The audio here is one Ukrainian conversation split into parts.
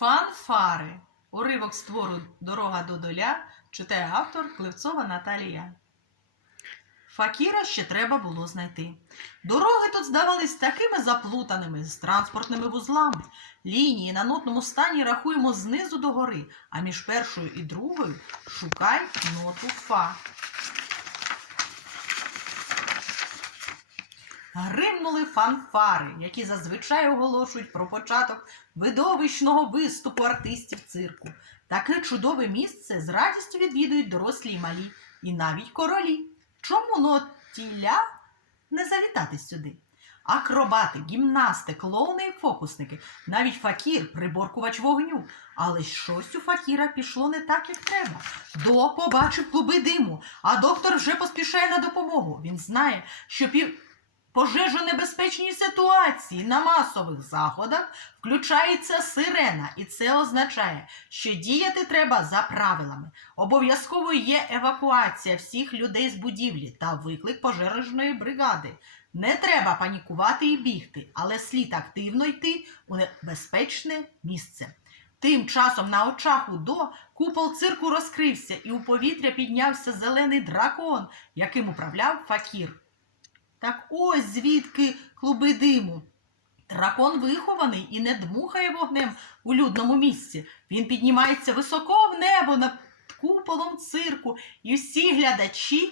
Фанфари. Уривок з твору Дорога до доля читає автор Клевцова Наталія. Факіра ще треба було знайти. Дороги тут здавались такими заплутаними, з транспортними вузлами. Лінії на нотному стані рахуємо знизу до гори, а між першою і другою шукай ноту Фа. Гримнули фанфари, які зазвичай оголошують про початок видовищного виступу артистів цирку. Таке чудове місце з радістю відвідують дорослі й малі, і навіть королі. Чому нотіля не завітати сюди? Акробати, гімнасти, клоуни і фокусники, навіть факір, приборкувач вогню. Але щось у факіра пішло не так, як треба. До побачив клуби диму, а доктор вже поспішає на допомогу. Він знає, що пів пожежонебезпечній ситуації на масових заходах включається сирена, і це означає, що діяти треба за правилами. Обов'язково є евакуація всіх людей з будівлі та виклик пожежної бригади. Не треба панікувати і бігти, але слід активно йти у небезпечне місце. Тим часом на очах у до купол цирку розкрився, і у повітря піднявся зелений дракон, яким управляв факір. Так ось звідки клуби диму. Дракон вихований і не дмухає вогнем у людному місці. Він піднімається високо в небо над куполом цирку, і всі глядачі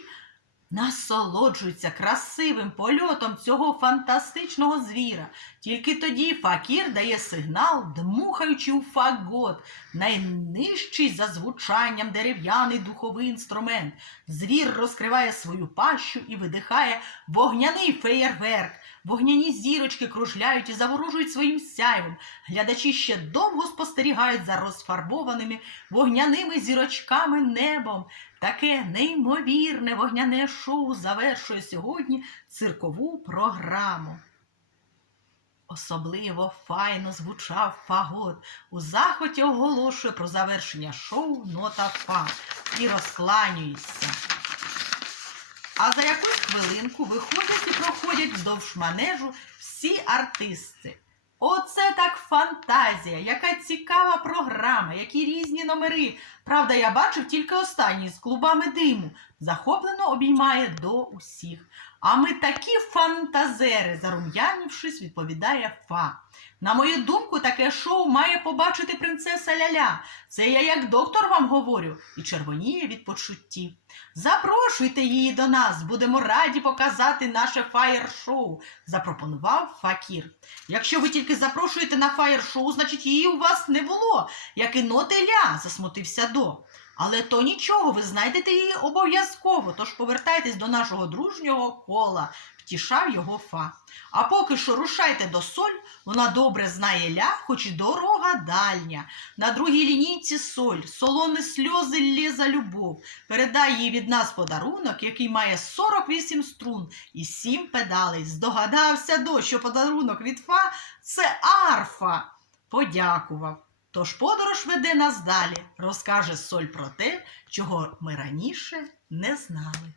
насолоджуються красивим польотом цього фантастичного звіра. Тільки тоді факір дає сигнал, дмухаючи у фагот, найнижчий за звучанням дерев'яний духовий інструмент. Звір розкриває свою пащу і видихає вогняний феєрверк. Вогняні зірочки кружляють і заворожують своїм сяйвом. Глядачі ще довго спостерігають за розфарбованими вогняними зірочками небом. Таке неймовірне вогняне шоу завершує сьогодні циркову програму. Особливо файно звучав фагот. У захваті оголошує про завершення шоу нота фа і розкланюється. А за якусь хвилинку виходять і проходять вздовж манежу всі артисти. Оце так фантазія, яка цікава програма, які різні номери. Правда, я бачив тільки останній з клубами диму. Захоплено обіймає до усіх. А ми такі фантазери, зарум'янівшись, відповідає Фа. На мою думку, таке шоу має побачити принцеса Ляля. Це я як доктор вам говорю і червоніє від почуттів. Запрошуйте її до нас, будемо раді показати наше фаєр-шоу, запропонував Факір. Якщо ви тільки запрошуєте на фаєр-шоу, значить її у вас не було, як і ноти ля, засмутився до. Але то нічого, ви знайдете її обов'язково, тож повертайтесь до нашого дружнього кола, втішав його фа. А поки що рушайте до соль, вона добре знає ля, хоч і дорога дальня. На другій лінійці соль, солоні сльози лє за любов. Передай їй від нас подарунок, який має 48 струн і 7 педалей. Здогадався до, що подарунок від фа це арфа. Подякував. Тож подорож веде нас далі, розкаже соль про те, чого ми раніше не знали.